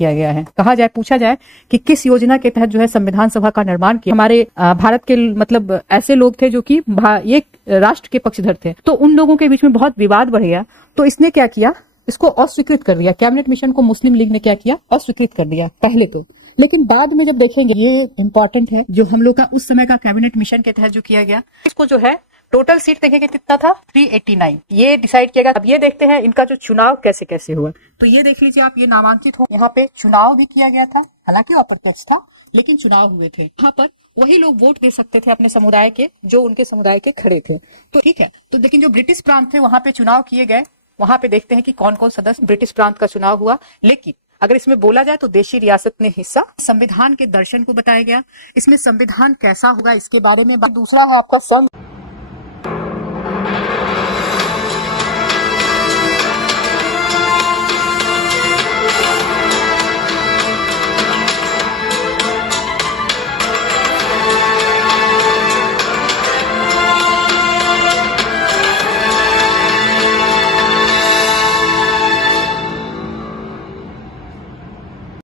किया गया है। कहा जाए, पूछा जाए कि किस योजना के तहत जो है संविधान सभा का निर्माण किया। हमारे भारत के मतलब ऐसे लोग थे जो कि ये राष्ट्र के पक्षधर थे, तो उन लोगों के बीच में बहुत विवाद बढ़ गया। तो इसने क्या किया, इसको अस्वीकृत कर दिया। कैबिनेट मिशन को मुस्लिम लीग ने क्या किया, अस्वीकृत कर दिया पहले तो। लेकिन बाद में जब देखेंगे, ये इंपॉर्टेंट है, जो हम लोग का उस समय का कैबिनेट मिशन के तहत जो किया गया, इसको जो है टोटल सीट देखेंगे कितना था, 389, ये डिसाइड किया गया। अब ये देखते हैं इनका जो चुनाव कैसे कैसे हुआ। तो ये देख लीजिए आप, ये नामांकित हो, यहाँ पे चुनाव भी किया गया था, हालांकि अप्रत्यक्ष था लेकिन चुनाव हुए थे। यहाँ पर वही लोग वोट दे सकते थे अपने समुदाय के, जो उनके समुदाय के खड़े थे। तो ठीक है, तो लेकिन जो ब्रिटिश प्रांत थे वहां पे चुनाव किए गए। वहां पे देखते हैं कि कौन कौन सदस्य ब्रिटिश प्रांत का चुनाव हुआ। लेकिन अगर इसमें बोला जाए तो देशी रियासत ने हिस्सा, संविधान के दर्शन को बताया गया, इसमें संविधान कैसा होगा इसके बारे में। दूसरा है आपका संघ।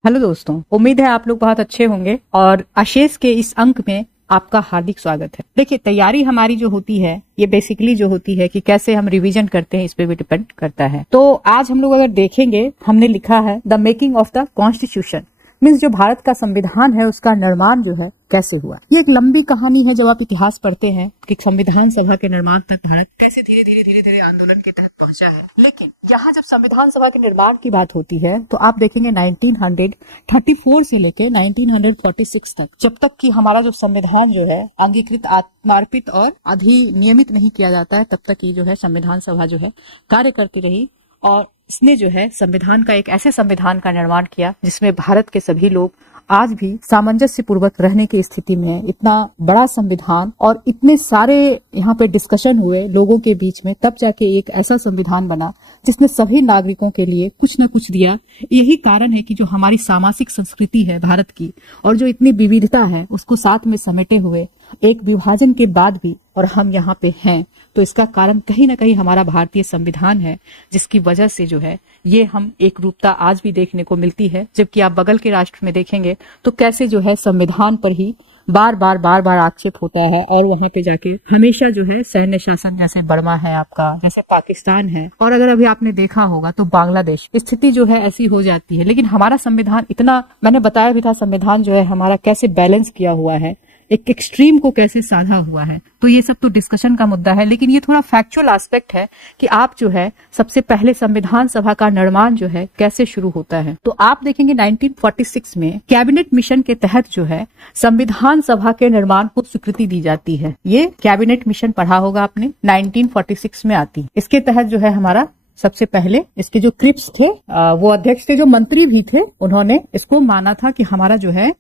हेलो दोस्तों, उम्मीद है आप लोग बहुत अच्छे होंगे और आशेष के इस अंक में आपका हार्दिक स्वागत है। देखिए, तैयारी हमारी जो होती है, ये बेसिकली जो होती है कि कैसे हम रिवीजन करते हैं, इस पे भी डिपेंड करता है। तो आज हम लोग अगर देखेंगे, हमने लिखा है the making of the constitution, means जो भारत का संविधान है उसका निर्माण जो है कैसे हुआ। ये एक लंबी कहानी है। जब आप इतिहास पढ़ते हैं कि संविधान सभा के निर्माण तक भारत कैसे धीरे धीरे आंदोलन के तहत पहुंचा है। लेकिन यहाँ जब संविधान सभा के निर्माण की बात होती है तो आप देखेंगे 1934 से लेके 1946 तक, जब तक कि हमारा जो संविधान जो है अंगीकृत, आत्मार्पित और अधिनियमित नहीं किया जाता है, तब तक ये जो है संविधान सभा जो है कार्य करती रही। और इसने जो है संविधान का, एक ऐसे संविधान का निर्माण किया जिसमें भारत के सभी लोग आज भी सामंजस्य पूर्वक रहने की स्थिति में। इतना बड़ा संविधान और इतने सारे यहाँ पे डिस्कशन हुए लोगों के बीच में, तब जाके एक ऐसा संविधान बना जिसने सभी नागरिकों के लिए कुछ न कुछ दिया। यही कारण है कि जो हमारी सामाजिक संस्कृति है भारत की, और जो इतनी विविधता है, उसको साथ में समेटे हुए एक विभाजन के बाद भी और हम यहाँ पे हैं, तो इसका कारण कहीं ना कहीं हमारा भारतीय संविधान है, जिसकी वजह से जो है ये हम एक रूपता आज भी देखने को मिलती है। जबकि आप बगल के राष्ट्र में देखेंगे तो कैसे जो है संविधान पर ही बार बार आक्षेप होता है, और वहां पे जाके हमेशा जो है सैन्य शासन, जैसे बर्मा है आपका, जैसे पाकिस्तान है, और अगर अभी आपने देखा होगा तो बांग्लादेश, स्थिति जो है ऐसी हो जाती है। लेकिन हमारा संविधान इतना, मैंने बताया भी था संविधान जो है हमारा कैसे बैलेंस किया हुआ है, एक एक्सट्रीम को कैसे साधा हुआ है। तो ये सब तो डिस्कशन का मुद्दा है, लेकिन ये थोड़ा फैक्चुअल एस्पेक्ट है कि आप जो है सबसे पहले संविधान सभा का निर्माण जो है कैसे शुरू होता है। तो आप देखेंगे 1946 में कैबिनेट मिशन के तहत जो है संविधान सभा के निर्माण को स्वीकृति दी जाती है। ये कैबिनेट मिशन पढ़ा होगा आपने, 1946 में आती है। इसके तहत जो है हमारा सबसे पहले इसके जो क्रिप्स थे, वो अध्यक्ष थे, जो मंत्री भी थे, उन्होंने इसको माना था कि हमारा जो है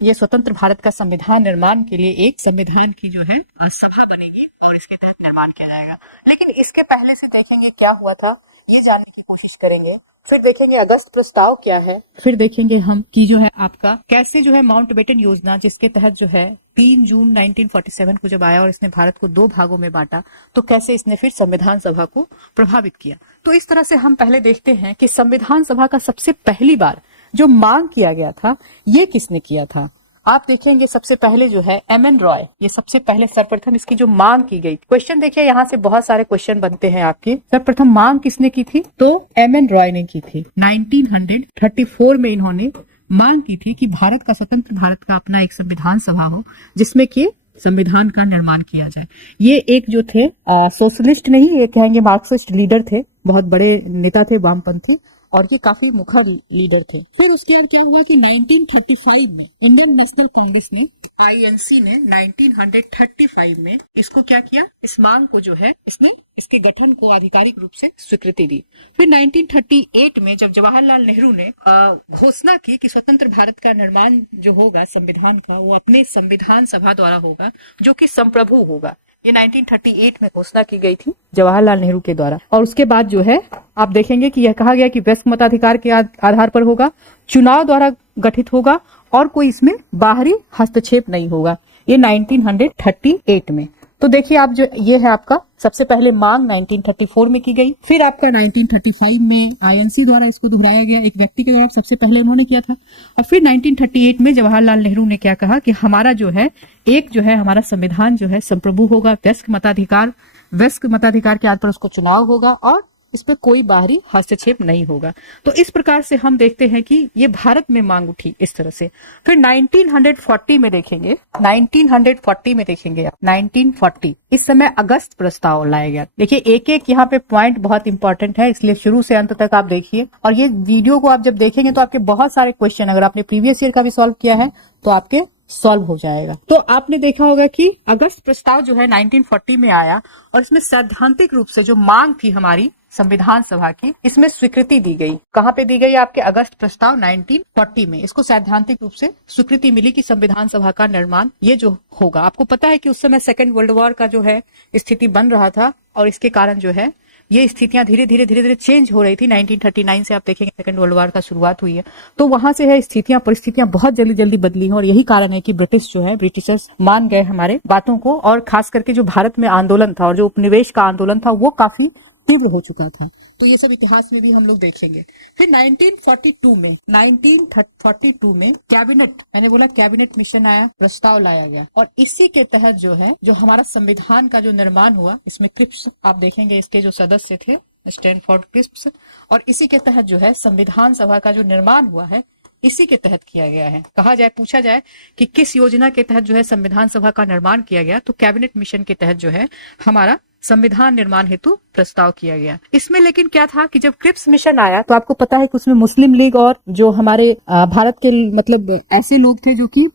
ये स्वतंत्र भारत का संविधान निर्माण के लिए एक संविधान की जो है सभा बनेगी और इसके तहत निर्माण किया जाएगा। लेकिन इसके पहले से देखेंगे क्या हुआ था, ये जानने की कोशिश करेंगे। फिर देखेंगे अगस्त प्रस्ताव क्या है। फिर देखेंगे हम कि जो है आपका कैसे जो है माउंटबेटन योजना, जिसके तहत जो है 3 जून 1947 को जब आया और इसने भारत को 2 भागों में बांटा, तो कैसे इसने फिर संविधान सभा को प्रभावित किया। तो इस तरह से हम पहले देखते हैं कि संविधान सभा का सबसे पहली बार जो मांग किया गया था, ये किसने किया था। आप देखेंगे सबसे पहले जो है एमएन रॉय, ये सबसे पहले सर्वप्रथम इसकी जो मांग की गई। क्वेश्चन देखिए, यहाँ से बहुत सारे क्वेश्चन बनते हैं आपके। सर्वप्रथम मांग किसने की थी, तो एमएन रॉय ने की थी। 1934 में इन्होंने मांग की थी कि भारत का, स्वतंत्र भारत का अपना एक संविधान सभा हो, जिसमें कि संविधान का निर्माण किया जाए। ये एक जो थे सोशलिस्ट नहीं, ये कहेंगे मार्क्सिस्ट लीडर थे, बहुत बड़े नेता थे, वामपंथी, और ये काफी मुखर लीडर थे। फिर उसके बाद क्या हुआ कि 1935 में इंडियन नेशनल कांग्रेस ने, आईएनसी ने 1935 में इसको क्या किया, इस मांग को जो है इसने इसके गठन को आधिकारिक रूप से स्वीकृति दी। फिर 1938 में जब जवाहरलाल नेहरू ने घोषणा की कि स्वतंत्र भारत का निर्माण जो होगा संविधान का, वो अपने संविधान सभा द्वारा होगा, जो कि संप्रभु होगा। ये 1938 में घोषणा की गई थी जवाहरलाल नेहरू के द्वारा। और उसके बाद जो है आप देखेंगे कि यह कहा गया कि वयस्क मताधिकार के आधार पर होगा, चुनाव द्वारा गठित होगा, और कोई इसमें बाहरी हस्तक्षेप नहीं होगा। ये 1938 में। तो देखिए आप जो ये है आपका सबसे पहले मांग 1934 में की गई, फिर आपका 1935 में आईएनसी द्वारा इसको दोहराया गया, एक व्यक्ति के द्वारा सबसे पहले उन्होंने किया था, और फिर 1938 में जवाहरलाल नेहरू ने क्या कहा कि हमारा जो है एक जो है हमारा संविधान जो है संप्रभु होगा, वयस्क मताधिकार के आधार पर उसको चुनाव होगा और इस पे कोई बाहरी हस्तक्षेप नहीं होगा। तो इस प्रकार से हम देखते हैं कि ये भारत में मांग उठी इस तरह से। फिर 1940 में देखेंगे, 1940 में देखेंगे आप 1940 इस समय अगस्त प्रस्ताव लाया गया। देखिए एक एक यहाँ पे पॉइंट बहुत इंपॉर्टेंट है, इसलिए शुरू से अंत तक आप देखिए, और ये वीडियो को आप जब देखेंगे तो आपके बहुत सारे क्वेश्चन, अगर आपने प्रीवियस ईयर का भी सॉल्व किया है तो आपके सॉल्व हो जाएगा। तो आपने देखा होगा कि अगस्त प्रस्ताव जो है 1940 में आया और इसमें सैद्धांतिक रूप से जो मांग थी हमारी संविधान सभा की, इसमें स्वीकृति दी गई। कहां पे दी गई? आपके अगस्त प्रस्ताव 1940 में इसको सैद्धांतिक रूप से स्वीकृति मिली कि संविधान सभा का निर्माण ये जो होगा। आपको पता है कि उस समय सेकेंड वर्ल्ड वॉर का जो है स्थिति बन रहा था और इसके कारण जो है ये स्थितियां धीरे धीरे चेंज हो रही थी। 1939 से आप देखेंगे सेकेंड वर्ल्ड वॉर का शुरुआत हुई है, तो वहां से है परिस्थितियां बहुत जल्दी बदली हैं और यही कारण है कि ब्रिटिशर्स मान गए हमारे बातों को, और खास करके जो भारत में आंदोलन था और जो उपनिवेश का आंदोलन था वो काफी तीव्र हो चुका था। तो ये सब इतिहास में भी हम लोग देखेंगे। फिर 1942 में कैबिनेट मिशन आया, प्रस्ताव लाया गया, और इसी के तहत जो है जो हमारा संविधान का जो निर्माण हुआ, इसमें क्रिप्स आप देखेंगे इसके जो सदस्य थे स्टैनफोर्ड क्रिप्स, और इसी के तहत जो है संविधान सभा का जो निर्माण हुआ है इसी के तहत किया गया है। पूछा जाए कि किस योजना के तहत जो है संविधान सभा का निर्माण किया गया, तो कैबिनेट मिशन के तहत जो है हमारा संविधान निर्माण हेतु प्रस्ताव किया गया। इसमें लेकिन क्या था कि जब क्रिप्स मिशन आया तो आपको पता है कि उसमें मुस्लिम लीग और जो हमारे भारत के मतलब ऐसे लोग थे जो कि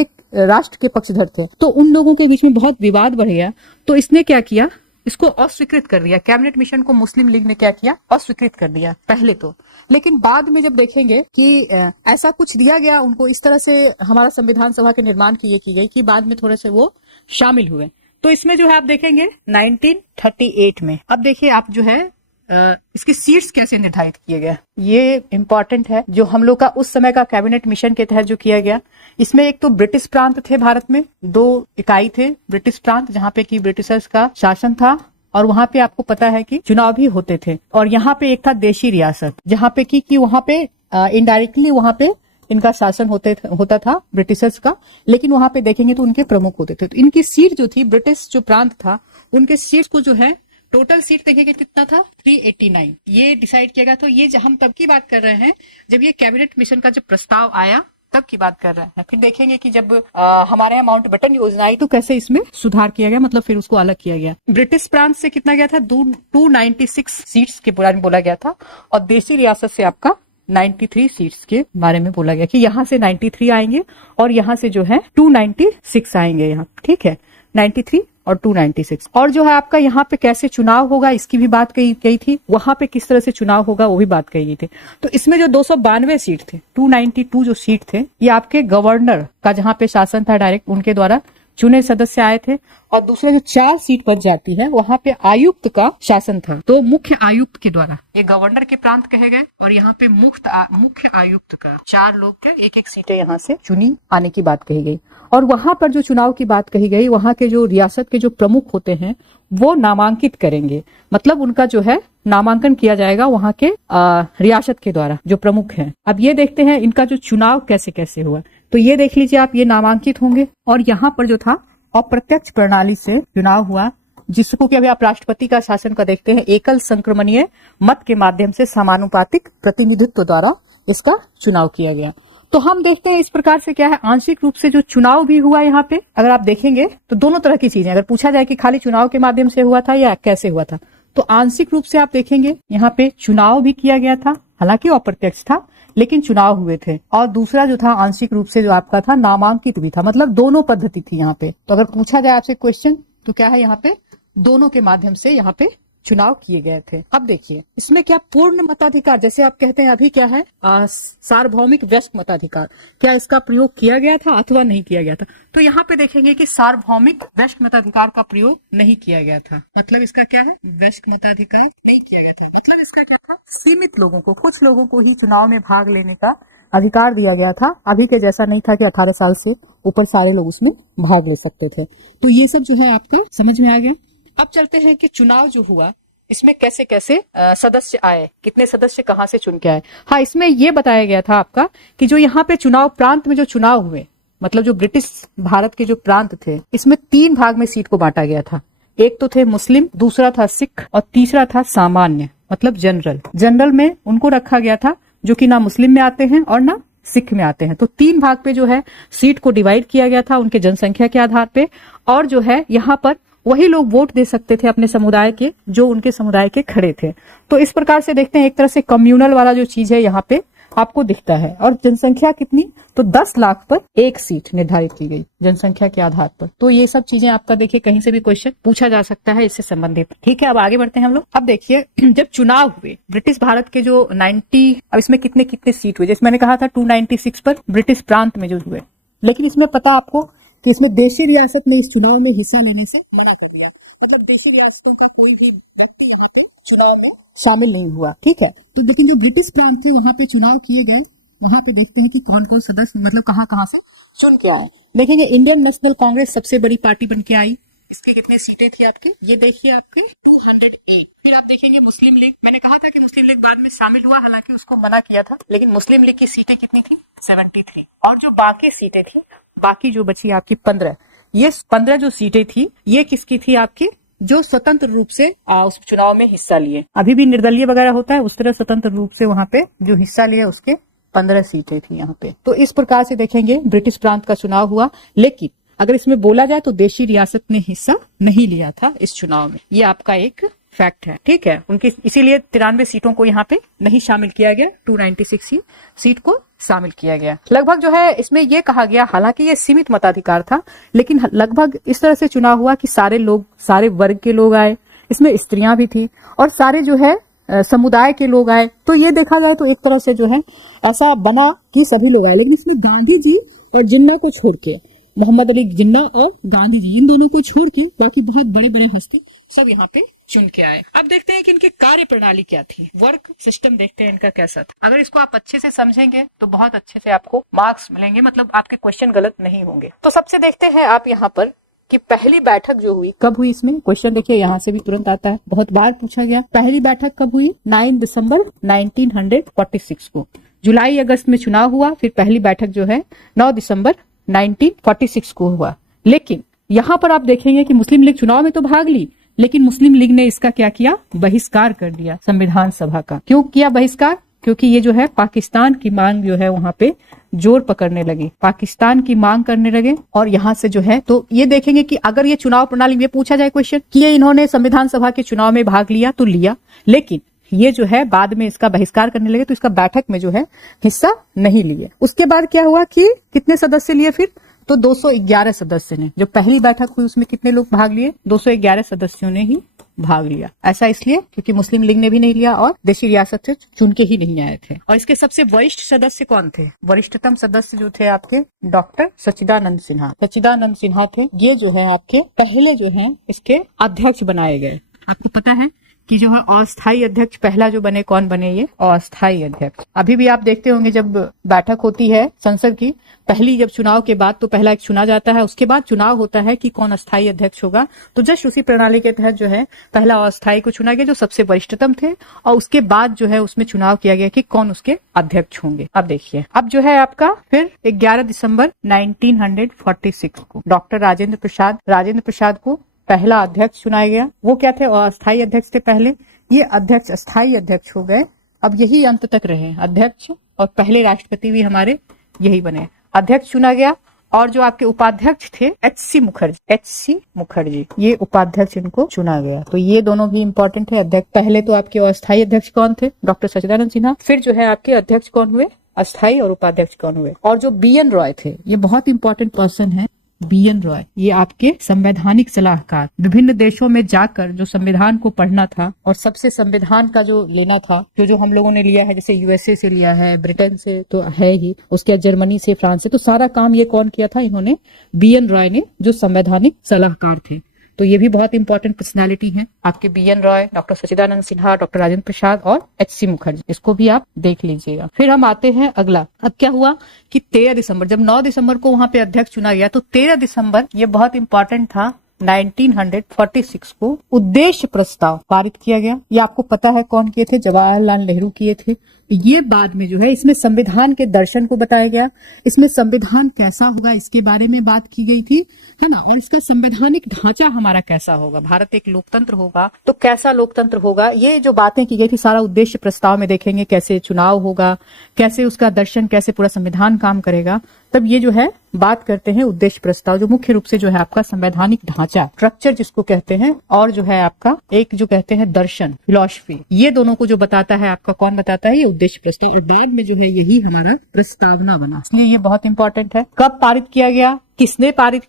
एक राष्ट्र के पक्षधर थे, तो उन लोगों के बीच में बहुत विवाद बढ़ गया। तो इसने क्या किया, इसको अस्वीकृत कर दिया। कैबिनेट मिशन को मुस्लिम लीग ने क्या किया, अस्वीकृत कर दिया पहले तो, लेकिन बाद में जब देखेंगे कि ऐसा कुछ दिया गया उनको, इस तरह से हमारा संविधान सभा के निर्माण की गई कि बाद में थोड़े से वो शामिल हुए। तो इसमें जो है आप देखेंगे 1938 में, अब देखिए आप जो है इसकी सीट्स कैसे निर्धारित किए गए, ये इंपॉर्टेंट है। जो हम लोग का उस समय का कैबिनेट मिशन के तहत जो किया गया, इसमें एक तो ब्रिटिश प्रांत थे भारत में, 2 इकाई थे ब्रिटिश प्रांत जहाँ पे कि ब्रिटिशर्स का शासन था, और वहां पे आपको पता है कि चुनाव भी होते थे। और यहाँ पे एक था देशी रियासत, जहाँ पे कि वहां पे इनडायरेक्टली वहां पे इनका शासन होता था ब्रिटिशर्स का, लेकिन वहां पे देखेंगे तो उनके प्रमुख होते थे। तो इनकी सीट जो थी, ब्रिटिश जो प्रांत था उनके सीट को जो है टोटल सीट देखेंगे कितना था, 389 ये डिसाइड किया गया। तो ये हम तब की बात कर रहे हैं जब ये कैबिनेट मिशन का जब प्रस्ताव आया तब की बात कर रहे हैं। फिर देखेंगे कि जब हमारे यहाँ माउंटबेटन योजना आई तो कैसे इसमें सुधार किया गया, मतलब फिर उसको अलग किया गया। ब्रिटिश प्रांत से कितना गया था, 296 सीट्स के बारे में बोला गया था, और देशी रियासत से आपका 93 सीट्स के बारे में बोला गया कि यहाँ से 93 आएंगे और यहाँ से जो है 296 आएंगे यहाँ, ठीक है, 93 और 296। और जो है आपका यहाँ पे कैसे चुनाव होगा इसकी भी बात कही गई थी, वहां पे किस तरह से चुनाव होगा वो भी बात कही गई थी। तो इसमें जो 292 सीट थे, 292 जो सीट थे, ये आपके गवर्नर का जहाँ पे शासन था डायरेक्ट उनके द्वारा चुने सदस्य आए थे, और दूसरे जो 4 सीट बच जाती है वहां पे आयुक्त का शासन था। तो मुख्य आयुक्त के द्वारा, ये गवर्नर के प्रांत कहे गए, और यहाँ पे मुख्य आयुक्त का 4 लोग के एक सीटें यहाँ से चुनी आने की बात कही गई। और वहां पर जो चुनाव की बात कही गई, वहां के जो रियासत के जो प्रमुख होते हैं वो नामांकित करेंगे, मतलब उनका जो है नामांकन किया जाएगा वहां के रियासत के द्वारा जो प्रमुख हैं। अब ये देखते हैं इनका जो चुनाव कैसे कैसे हुआ, तो ये देख लीजिए आप, ये नामांकित होंगे, और यहाँ पर जो था अप्रत्यक्ष प्रणाली से चुनाव हुआ, जिसको कि अभी आप राष्ट्रपति का शासन का देखते हैं, एकल संक्रमणीय मत के माध्यम से समानुपातिक प्रतिनिधित्व द्वारा इसका चुनाव किया गया। तो हम देखते हैं इस प्रकार से क्या है, आंशिक रूप से जो चुनाव भी हुआ यहाँ पे, अगर आप देखेंगे तो दोनों तरह की चीजें, अगर पूछा जाए कि खाली चुनाव के माध्यम से हुआ था या कैसे हुआ था, तो आंशिक रूप से आप देखेंगे यहाँ पे चुनाव भी किया गया था, हालांकि अप्रत्यक्ष था लेकिन चुनाव हुए थे। और दूसरा जो था आंशिक रूप से जो आपका था नामांकित भी था, मतलब दोनों पद्धति थी यहाँ पे। तो अगर पूछा जाए आपसे क्वेश्चन तो क्या है, यहाँ पे दोनों के माध्यम से यहाँ पे चुनाव किए गए थे। अब देखिए इसमें क्या पूर्ण मताधिकार, जैसे आप कहते हैं अभी क्या है सार्वभौमिक वयस्क मताधिकार, क्या इसका प्रयोग किया गया था अथवा नहीं किया गया था? तो यहाँ पे देखेंगे कि सार्वभौमिक वयस्क मताधिकार का प्रयोग नहीं किया गया था। मतलब इसका क्या है, वयस्क मताधिकार नहीं किया गया था। मतलब इसका क्या था, सीमित लोगों को, कुछ लोगों को ही चुनाव में भाग लेने का अधिकार दिया गया था। अभी के जैसा नहीं था कि 18 साल से ऊपर सारे लोग उसमें भाग ले सकते थे। तो ये सब जो है आपका समझ में आ गया। अब चलते हैं कि चुनाव जो हुआ इसमें कैसे कैसे सदस्य आए, कितने सदस्य कहाँ से चुन के आए। हाँ, इसमें ये बताया गया था आपका कि जो यहाँ पे चुनाव प्रांत में जो चुनाव हुए, मतलब जो ब्रिटिश भारत के जो प्रांत थे, इसमें 3 भाग में सीट को बांटा गया था। एक तो थे मुस्लिम, दूसरा था सिख और तीसरा था सामान्य, मतलब जनरल। जनरल में उनको रखा गया था जो कि ना मुस्लिम में आते हैं और ना सिख में आते हैं। तो 3 भाग पे जो है सीट को डिवाइड किया गया था उनके जनसंख्या के आधार पे। और जो है यहाँ पर वही लोग वोट दे सकते थे अपने समुदाय के जो उनके समुदाय के खड़े थे। तो इस प्रकार से देखते हैं एक तरह से कम्युनल वाला जो चीज है यहाँ पे आपको दिखता है। और जनसंख्या कितनी, तो 10 लाख पर 1 सीट निर्धारित की गई जनसंख्या के आधार पर। तो ये सब चीजें आपका देखिए कहीं से भी क्वेश्चन पूछा जा सकता है इससे संबंधित। ठीक है, अब आगे बढ़ते हैं हम लोग। अब देखिए जब चुनाव हुए ब्रिटिश भारत के जो 90, अब इसमें कितने कितने सीट हुए, जैसे मैंने कहा था 296 पर ब्रिटिश प्रांत में जो हुए। लेकिन इसमें पता आपको कि इसमें देशी रियासत ने इस चुनाव में हिस्सा लेने से मना कर दिया। मतलब देशी रियासतों का कोई भी व्यक्ति यहाँ पे चुनाव में शामिल नहीं हुआ। ठीक है, तो लेकिन जो ब्रिटिश प्रांत थे वहां पे चुनाव किए गए। वहां पे देखते हैं कि कौन कौन सदस्य मतलब कहाँ कहाँ से चुन के आए। देखेंगे इंडियन नेशनल कांग्रेस सबसे बड़ी पार्टी बन के आई। इसकी कितनी सीटें थी आपके, ये देखिए आपके 208। फिर आप देखेंगे मुस्लिम लीग, मैंने कहा था कि मुस्लिम लीग बाद में शामिल हुआ, हालांकि उसको मना किया था। लेकिन मुस्लिम लीग की सीटें कितनी थी, 73। और जो बाकी सीटें थी, बाकी जो बची आपकी 15, ये 15 जो सीटें थी ये किसकी थी आपकी, जो स्वतंत्र रूप से उस चुनाव में हिस्सा लिए। अभी भी निर्दलीय वगैरह होता है, उस तरह स्वतंत्र रूप से वहां पे जो हिस्सा लिए उसके 15 सीटें थी यहाँ पे। तो इस प्रकार से देखेंगे ब्रिटिश प्रांत का चुनाव हुआ। लेकिन अगर इसमें बोला जाए तो देशी रियासत ने हिस्सा नहीं लिया था इस चुनाव में, ये आपका एक फैक्ट है। ठीक है, उनकी इसीलिए 93 सीटों को यहाँ पे नहीं शामिल किया गया, 296 सीट को शामिल किया गया। लगभग जो है इसमें ये कहा गया, हालांकि ये सीमित मताधिकार था, लेकिन लगभग इस तरह से चुनाव हुआ कि सारे लोग, सारे वर्ग के लोग आए, इसमें स्त्रियां भी थी और सारे जो है समुदाय के लोग आए। तो ये देखा जाए तो एक तरह से जो है ऐसा बना कि सभी लोग आए। लेकिन इसमें गांधी जी और जिन्ना को छोड़ के, मोहम्मद अली जिन्ना और गांधी जी, इन दोनों को छोड़ के बाकी बहुत बड़े बड़े हस्ती सब यहाँ पे चुन के आए। अब देखते हैं कि इनकी कार्य प्रणाली क्या थी, वर्क सिस्टम देखते हैं इनका कैसा था। अगर इसको आप अच्छे से समझेंगे तो बहुत अच्छे से आपको मार्क्स मिलेंगे, मतलब आपके क्वेश्चन गलत नहीं होंगे। तो सबसे देखते हैं आप यहाँ पर कि पहली बैठक जो हुई कब हुई। इसमें क्वेश्चन देखिए यहाँ से भी तुरंत आता है, बहुत बार पूछा गया। पहली बैठक कब हुई, 9 दिसंबर 1946 को। जुलाई अगस्त में चुनाव हुआ, फिर पहली बैठक जो है 9 दिसंबर 1946 को हुआ। लेकिन यहाँ पर आप देखेंगे कि मुस्लिम लीग चुनाव में तो भाग ली, लेकिन मुस्लिम लीग ने इसका क्या किया, बहिष्कार कर दिया संविधान सभा का। क्यों किया बहिष्कार, क्योंकि ये जो है पाकिस्तान की मांग जो है वहां पे जोर पकड़ने लगी, पाकिस्तान की मांग करने लगे। और यहाँ से जो है तो ये देखेंगे कि अगर ये चुनाव प्रणाली में पूछा जाए क्वेश्चन कि ये इन्होंने संविधान सभा के चुनाव में भाग लिया तो लिया, लेकिन ये जो है बाद में इसका बहिष्कार करने लगे, तो इसका बैठक में जो है हिस्सा नहीं लिए। उसके बाद क्या हुआ कि कितने सदस्य लिए फिर, तो 211 सदस्य ने, जो पहली बैठक हुई उसमें कितने लोग भाग लिए, 211 सदस्यों ने ही भाग लिया। ऐसा इसलिए क्योंकि मुस्लिम लीग ने भी नहीं लिया और देशी रियासत से चुन के ही नहीं आए थे। और इसके सबसे वरिष्ठ सदस्य कौन थे, वरिष्ठतम सदस्य जो थे आपके डॉक्टर सच्चिदानंद सिन्हा। सच्चिदानंद सिन्हा थे, ये जो है आपके पहले जो है इसके अध्यक्ष बनाए गए। आपको पता है कि जो है अस्थायी अध्यक्ष पहला जो बने, कौन बने, ये अस्थायी अध्यक्ष। अभी भी आप देखते होंगे जब बैठक होती है संसद की, पहली जब चुनाव के बाद तो पहला एक चुना जाता है, उसके बाद चुनाव होता है कि कौन अस्थायी अध्यक्ष होगा। तो जस्ट उसी प्रणाली के तहत जो है पहला अस्थायी को चुना गया जो सबसे वरिष्ठतम थे, और उसके बाद जो है उसमें चुनाव किया गया कि कौन उसके अध्यक्ष होंगे। अब देखिए, अब जो है आपका फिर 11 दिसंबर 1946 को डॉक्टर राजेंद्र प्रसाद को पहला अध्यक्ष चुनाया गया। वो क्या थे, अस्थायी अध्यक्ष थे पहले, ये अध्यक्ष अस्थायी अध्यक्ष हो गए। अब यही अंत तक रहे अध्यक्ष, और पहले राष्ट्रपति भी हमारे यही बने। अध्यक्ष चुना गया, और जो आपके उपाध्यक्ष थे एच.सी. मुखर्जी, ये उपाध्यक्ष इनको चुना गया। तो ये दोनों भी इंपॉर्टेंट है। अध्यक्ष पहले तो आपके अस्थायी अध्यक्ष कौन थे, डॉक्टर सच्चिदानंद सिन्हा, फिर जो है आपके अध्यक्ष कौन हुए, अस्थायी, और उपाध्यक्ष कौन हुए। और जो बी.एन. रॉय थे, ये बहुत इंपॉर्टेंट पर्सन है। बी.एन. रॉय, ये आपके संवैधानिक सलाहकार, विभिन्न देशों में जाकर जो संविधान को पढ़ना था और सबसे संविधान का जो लेना था, जो हम लोगों ने लिया है, जैसे यूएसए से लिया है, ब्रिटेन से तो है ही, उसके बाद जर्मनी से, फ्रांस से, तो सारा काम ये कौन किया था, इन्होंने, बी.एन. रॉय ने, जो संवैधानिक सलाहकार थे। तो ये भी बहुत इंपॉर्टेंट पर्सनालिटी है आपके BN रॉय, डॉक्टर सच्चिदानंद सिन्हा, डॉक्टर राजेंद्र प्रसाद और HC मुखर्जी। इसको भी आप देख लीजिएगा। फिर हम आते हैं अगला। अब क्या हुआ कि 13 दिसंबर, जब 9 दिसंबर को वहां पे अध्यक्ष चुना गया, तो 13 दिसंबर ये बहुत इंपॉर्टेंट था, 1946 को उद्देश्य प्रस्ताव पारित किया गया। ये आपको पता है कौन किए थे? जवाहरलाल नेहरू किए थे। ये बाद में जो है इसमें संविधान के दर्शन को बताया गया, इसमें संविधान कैसा होगा इसके बारे में बात की गई थी, है ना, और इसका संवैधानिक ढांचा हमारा कैसा होगा, भारत एक लोकतंत्र होगा तो कैसा लोकतंत्र होगा, ये जो बातें की गई थी सारा उद्देश्य प्रस्ताव में देखेंगे। कैसे चुनाव होगा, कैसे उसका दर्शन, कैसे पूरा संविधान काम करेगा, तब ये जो है बात करते हैं उद्देश्य प्रस्ताव, जो मुख्य रूप से जो है आपका संवैधानिक ढांचा, स्ट्रक्चर जिसको कहते हैं, और जो है आपका एक जो कहते हैं दर्शन, फिलॉसफी, ये दोनों को जो बताता है आपका, कौन बताता है? ये उद्देश्य प्रस्ताव। और बाद में जो है यही हमारा प्रस्तावना बना, इसलिए ये बहुत इंपॉर्टेंट है। कब पारित किया गया, किसने पारित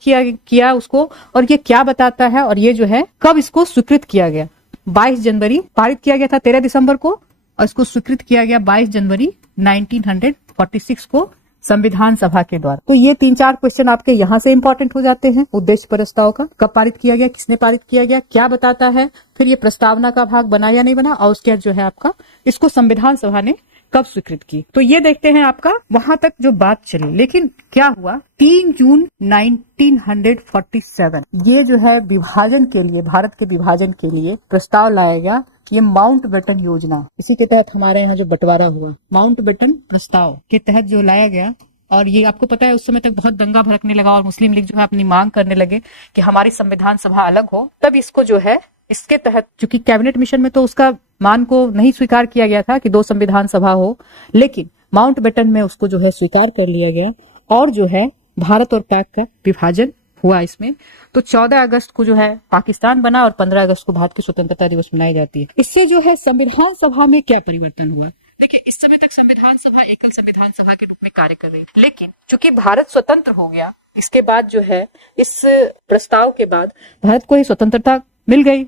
किया उसको, और ये क्या बताता है, और ये जो है कब इसको स्वीकृत किया गया? 22 जनवरी पारित किया गया था 13 दिसंबर को, और इसको स्वीकृत किया गया 22 जनवरी 1946 को संविधान सभा के द्वारा। तो ये 3-4 क्वेश्चन आपके यहाँ से इंपॉर्टेंट हो जाते हैं। उद्देश्य प्रस्ताव का कब पारित किया गया, किसने पारित किया गया, क्या बताता है, फिर ये प्रस्तावना का भाग बना या नहीं बना, और उसके बाद जो है आपका इसको संविधान सभा ने कब स्वीकृत की। तो ये देखते हैं आपका वहां तक जो बात चली। लेकिन क्या हुआ, 3 जून 1947 ये जो है विभाजन के लिए, भारत के विभाजन के लिए प्रस्ताव लाया गया। ये माउंट बेटन योजना, इसी के तहत हमारे यहाँ जो बंटवारा हुआ, माउंट बेटन प्रस्ताव के तहत जो लाया गया। और ये आपको पता है उस समय तक बहुत दंगा भड़कने लगा और मुस्लिम लीग जो है अपनी मांग करने लगे कि हमारी संविधान सभा अलग हो। तब इसको जो है इसके तहत, चूंकि कैबिनेट मिशन में तो उसका मान को नहीं स्वीकार किया गया था कि 2 संविधान सभा हो, लेकिन माउंट बेटन में उसको जो है स्वीकार कर लिया गया, और जो है भारत और पाक का विभाजन हुआ इसमें। तो 14 अगस्त को जो है पाकिस्तान बना और 15 अगस्त को भारत की स्वतंत्रता दिवस मनाई जाती है। इससे जो है संविधान सभा में क्या परिवर्तन हुआ? देखिए, इस समय तक संविधान सभा एकल संविधान सभा के रूप में कार्य कर रही है, लेकिन चूंकि भारत स्वतंत्र हो गया, इसके बाद जो है इस प्रस्ताव के बाद भारत को ही स्वतंत्रता मिल गई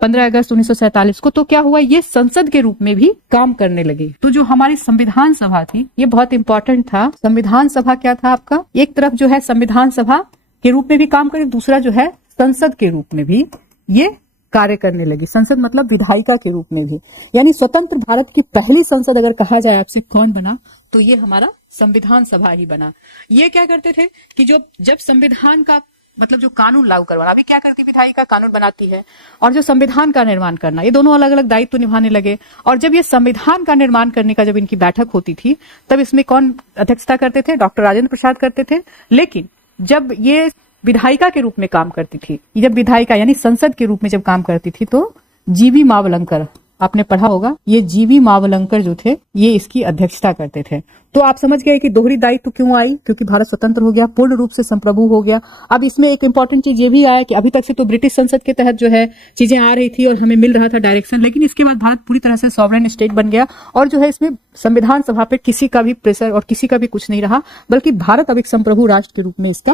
15 अगस्त 1947 को। तो क्या हुआ, ये संसद के रूप में भी काम करने लगे। तो जो हमारी संविधान सभा थी ये बहुत इंपॉर्टेंट था। संविधान सभा क्या था आपका, एक तरफ जो है संविधान सभा के रूप में भी काम करे, दूसरा जो है संसद के रूप में भी ये कार्य करने लगी। संसद मतलब विधायिका के रूप में भी, यानी स्वतंत्र भारत की पहली संसद अगर कहा जाए आपसे कौन बना, तो ये हमारा संविधान सभा ही बना। ये क्या करते थे कि जब संविधान का मतलब जो कानून लागू करवाना, अभी क्या करती विधायिका कानून बनाती है, और जो संविधान का निर्माण करना, ये दोनों अलग अलग दायित्व निभाने लगे। और जब ये संविधान का निर्माण करने का जब इनकी बैठक होती थी, तब इसमें कौन अध्यक्षता करते थे? डॉक्टर राजेंद्र प्रसाद करते थे। लेकिन जब ये विधायिका के रूप में काम करती थी, जब विधायिका यानी संसद के रूप में जब काम करती थी, तो जीवी मावलंकर, आपने पढ़ा होगा, ये जीवी मावलंकर जो थे ये इसकी अध्यक्षता करते थे। तो आप समझ गए कि दोहरी दायित्व क्यों आई, क्योंकि भारत स्वतंत्र हो गया, पूर्ण रूप से संप्रभु हो गया। अब इसमें एक इंपॉर्टेंट चीज ये भी आया कि अभी तक से तो ब्रिटिश संसद के तहत जो है चीजें आ रही थी और हमें मिल रहा था डायरेक्शन, लेकिन इसके बाद भारत पूरी तरह से सॉवरेन स्टेट बन गया, और जो है इसमें संविधान सभा पे किसी का भी प्रेशर और किसी का भी कुछ नहीं रहा, बल्कि भारत अब एक संप्रभु राष्ट्र के रूप में इसका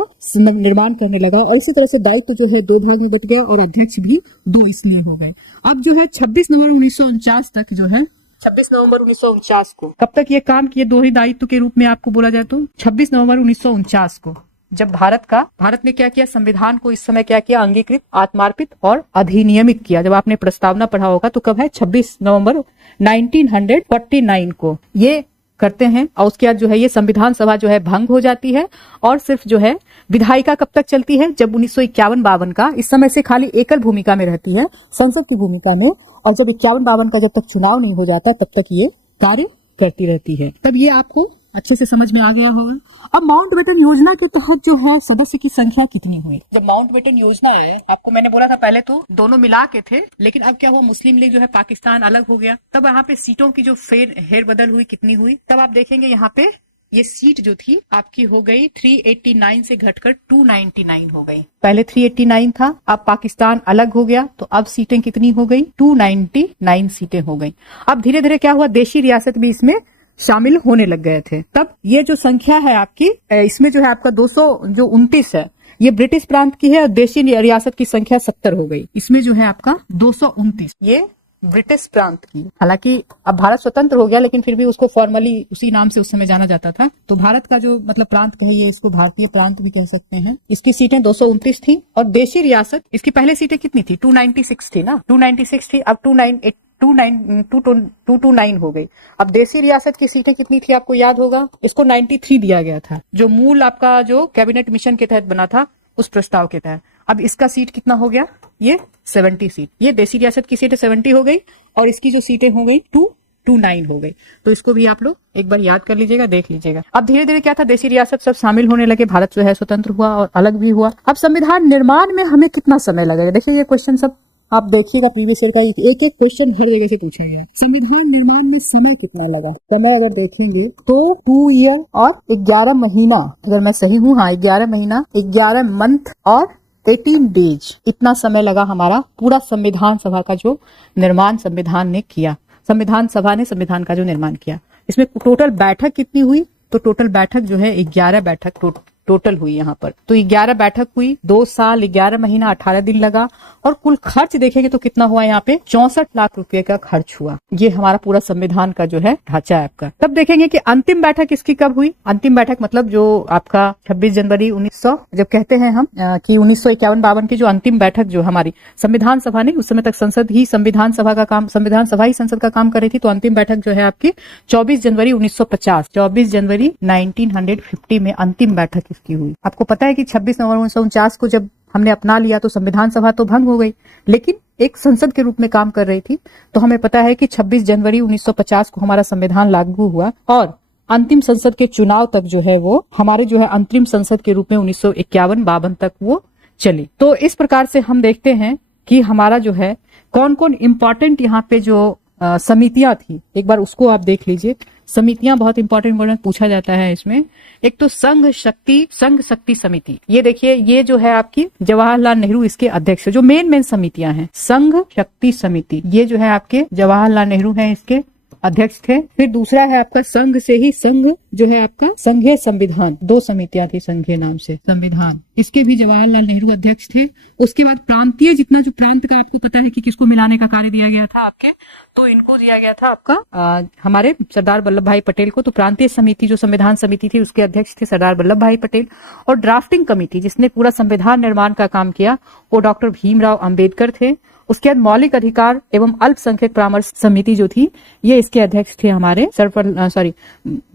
निर्माण करने लगा। और इसी तरह से दायित्व जो है 2 भाग में बट गया, और अध्यक्ष भी 2 इसलिए हो गए। अब जो है 26 नवंबर 1949 तक जो है 26 नवंबर 1949 को कब तक ये काम किए दोहरी दायित्व के रूप में आपको बोला जाए तो 26 नवंबर 1949 को, जब भारत ने क्या किया, संविधान को इस समय क्या किया, अंगीकृत, आत्मार्पित और अधिनियमित किया। जब आपने प्रस्तावना पढ़ा होगा तो कब है, 26 नवंबर 1949 को ये करते हैं। और उसके बाद जो है ये संविधान सभा जो है भंग हो जाती है, और सिर्फ जो है विधायिका कब तक चलती है, जब 1951-52 का, इस समय से खाली एकल भूमिका में रहती है, संसद की भूमिका में, और जब 51-52 का जब तक चुनाव नहीं हो जाता तब तक ये कार्य करती रहती है। तब ये आपको अच्छे से समझ में आ गया होगा। अब माउंट बेटन योजना के तहत जो है सदस्य की संख्या कितनी हुई? जब माउंट बेटन योजना है, आपको मैंने बोला था पहले तो दोनों मिला के थे, लेकिन अब क्या हुआ, मुस्लिम लीग जो है पाकिस्तान अलग हो गया, तब यहाँ पे सीटों की जो हेर बदल हुई, कितनी हुई, तब आप देखेंगे यहाँ पे ये सीट जो थी आपकी हो गई 389 से घटकर 299 हो गई। पहले 389 था, अब पाकिस्तान अलग हो गया तो अब सीटें कितनी हो गई, 299 सीटें हो गई। अब धीरे धीरे क्या हुआ, देशी रियासत भी इसमें शामिल होने लग गए थे। तब ये जो संख्या है आपकी, इसमें जो है आपका 229 है, ये ब्रिटिश प्रांत की है, और देशी रियासत की संख्या 70 हो गई। इसमें जो है आपका 229 ये ब्रिटिश प्रांत की। हालांकि अब भारत स्वतंत्र हो गया, लेकिन फिर भी उसको फॉर्मली उसी नाम से उस समय जाना जाता था। तो भारत का जो मतलब प्रांत कहिए, इसको भारतीय प्रांत भी कह सकते हैं। इसकी सीटें 229 थी और देशी रियासत इसकी पहले सीटें कितनी थी, 296 थी ना, 296 थी, अब 229 हो गई। अब देशी रियासत की सीटें कितनी थी आपको याद होगा, इसको 93 दिया गया था, जो मूल आपका जो कैबिनेट मिशन के तहत बना था उस प्रस्ताव के तहत। अब इसका सीट कितना हो गया, ये 70 सीट, ये देशी रियासत की सीटें 70 हो गई और इसकी जो सीटें हो गई 229 हो गई। तो इसको भी आप लोग एक बार याद कर लीजिएगा, देख लीजिएगा। अब धीरे धीरे क्या था, देशी रियासत सब शामिल होने लगे, भारत जो है स्वतंत्र हुआ और अलग भी हुआ। अब संविधान निर्माण में हमें कितना समय लगेगा, देखिए ये क्वेश्चन सब आप देखिएगा, प्रीवियस ईयर का एक एक क्वेश्चन हर जगह से पूछा गया है। संविधान निर्माण में समय कितना लगा, समय अगर देखेंगे तो 2 ईयर और 11 महीना, अगर मैं सही हूँ, हाँ 11 महीना, 11 मंथ और 18 डेज, इतना समय लगा हमारा पूरा संविधान सभा का जो निर्माण संविधान ने किया। संविधान सभा ने संविधान का जो निर्माण किया, इसमें टोटल बैठक कितनी हुई, तो टोटल बैठक जो है 11 बैठक टोटल हुई यहाँ पर। तो 11 बैठक हुई, 2 साल 11 महीना 18 दिन लगा और कुल खर्च देखेंगे तो कितना हुआ यहाँ पे 64 लाख रुपए का खर्च हुआ। ये हमारा पूरा संविधान का जो है ढांचा है आपका। तब देखेंगे कि अंतिम बैठक इसकी कब हुई, अंतिम बैठक मतलब जो आपका 26 जनवरी 1900 जब कहते हैं हम कि 1951-52 की जो अंतिम बैठक जो हमारी संविधान सभा ने, उस समय तक संसद ही संविधान सभा का काम, संविधान सभा ही संसद का काम कर रही थी। तो अंतिम बैठक जो है आपकी 24 जनवरी 1950, 24 जनवरी 1950 में अंतिम बैठक की हुई। आपको पता है कि 26 नवंबर 1949 को जब हमने अपना लिया तो संविधान सभा तो भंग हो गई, लेकिन एक संसद के रूप में काम कर रही थी। तो हमें पता है कि 26 जनवरी 1950 को हमारा संविधान लागू हुआ और अंतिम संसद के चुनाव तक जो है वो हमारे जो है अंतरिम संसद के रूप में 1951-52 तक वो चली। तो इस प्रकार से हम देखते हैं कि हमारा जो है कौन कौन इंपॉर्टेंट यहाँ पे जो समितियां थी, एक बार उसको आप देख लीजिए। समितियां बहुत इंपॉर्टेंट पूछा जाता है इसमें। एक तो संघ शक्ति समिति, ये देखिए, ये जो है आपकी जवाहरलाल नेहरू इसके अध्यक्ष, जो मेन समितियां हैं। संघ शक्ति समिति, ये जो है आपके जवाहरलाल नेहरू हैं इसके अध्यक्ष थे। फिर दूसरा है आपका संघ से ही संघ जो है आपका संघीय संविधान, 2 समितियां थी संघीय नाम से संविधान, इसके भी जवाहरलाल नेहरू अध्यक्ष थे। उसके बाद प्रांतीय, जितना जो प्रांत का आपको पता है कि किसको मिलाने का कार्य दिया गया था आपके, तो इनको दिया गया था आपका हमारे सरदार वल्लभ भाई पटेल को। तो प्रांतीय समिति जो संविधान समिति थी उसके अध्यक्ष थे सरदार वल्लभ भाई पटेल। और ड्राफ्टिंग कमेटी जिसने पूरा संविधान निर्माण का काम किया वो डॉक्टर भीमराव अंबेडकर थे। उसके बाद मौलिक अधिकार एवं अल्पसंख्यक परामर्श समिति जो थी, ये इसके अध्यक्ष थे हमारे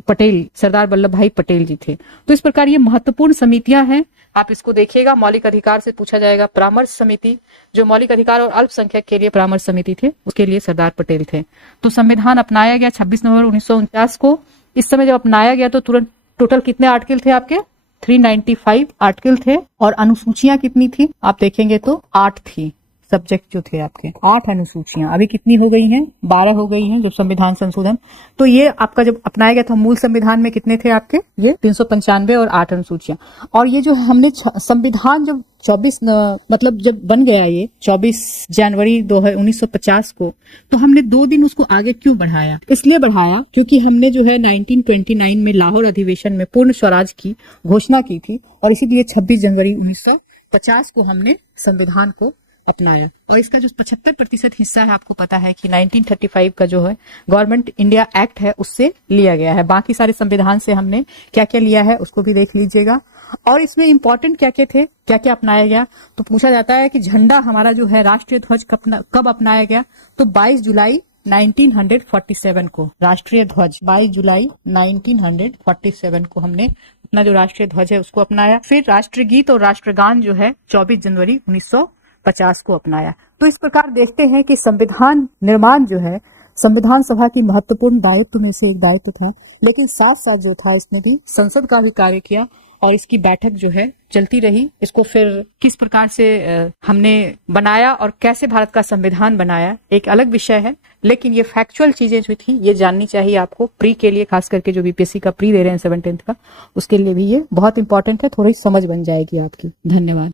पटेल, सरदार वल्लभ भाई पटेल जी थे। तो इस प्रकार ये महत्वपूर्ण समितियां हैं, आप इसको देखिएगा। मौलिक अधिकार से पूछा जाएगा। परामर्श समिति जो मौलिक अधिकार और अल्पसंख्यक के लिए परामर्श समिति थे, उसके लिए सरदार पटेल थे। तो संविधान अपनाया गया 26 नवंबर 1949 को। इस समय जब अपनाया गया तो तुरंत टोटल कितने आर्टिकल थे आपके, 395 आर्टिकल थे। और अनुसूचियां कितनी थी आप देखेंगे तो 8 थी। सब्जेक्ट जो थे आपके 8 अनुसूचियां, अभी कितनी हो गई हैं, 12 हो गई हैं जब संविधान संशोधन। तो ये आपका जब अपनाया गया था मूल संविधान में कितने थे आपके, ये 395 और 8 अनुसूचियां। और ये जो हमने संविधान जब 24 मतलब जब बन गया ये 24 जनवरी 1950 को, तो हमने 2 दिन उसको आगे क्यों बढ़ाया, इसलिए बढ़ाया क्योंकि हमने जो है 1929 में लाहौर अधिवेशन में पूर्ण स्वराज की घोषणा की थी और इसीलिए 26 जनवरी 1950 को हमने संविधान को अपनाया। और इसका जो 75% हिस्सा है आपको पता है कि 1935 का जो है गवर्नमेंट इंडिया एक्ट है उससे लिया गया है। बाकी सारे संविधान से हमने क्या क्या लिया है उसको भी देख लीजिएगा। और इसमें इंपॉर्टेंट क्या क्या थे, क्या क्या अपनाया गया, तो पूछा जाता है कि झंडा हमारा जो है राष्ट्रीय ध्वज कब अपनाया गया, तो 22 जुलाई 1947 को राष्ट्रीय ध्वज 22 जुलाई 1947 को हमने अपना जो राष्ट्रीय ध्वज है उसको अपनाया। फिर राष्ट्रगीत और राष्ट्रगान जो है 24 जनवरी 1950 को अपनाया। तो इस प्रकार देखते हैं कि संविधान निर्माण जो है संविधान सभा की महत्वपूर्ण दायित्व में से एक दायित्व था, लेकिन साथ साथ जो था इसने भी संसद का भी कार्य किया और इसकी बैठक जो है चलती रही। इसको फिर किस प्रकार से हमने बनाया और कैसे भारत का संविधान बनाया एक अलग विषय है, लेकिन ये फैक्चुअल चीजें जो थी ये जाननी चाहिए आपको प्री के लिए, खास करके जो बीपीएससी का प्री दे रहे हैं 17th का, उसके लिए भी ये बहुत इंपॉर्टेंट है, थोड़ी समझ बन जाएगी आपकी। धन्यवाद।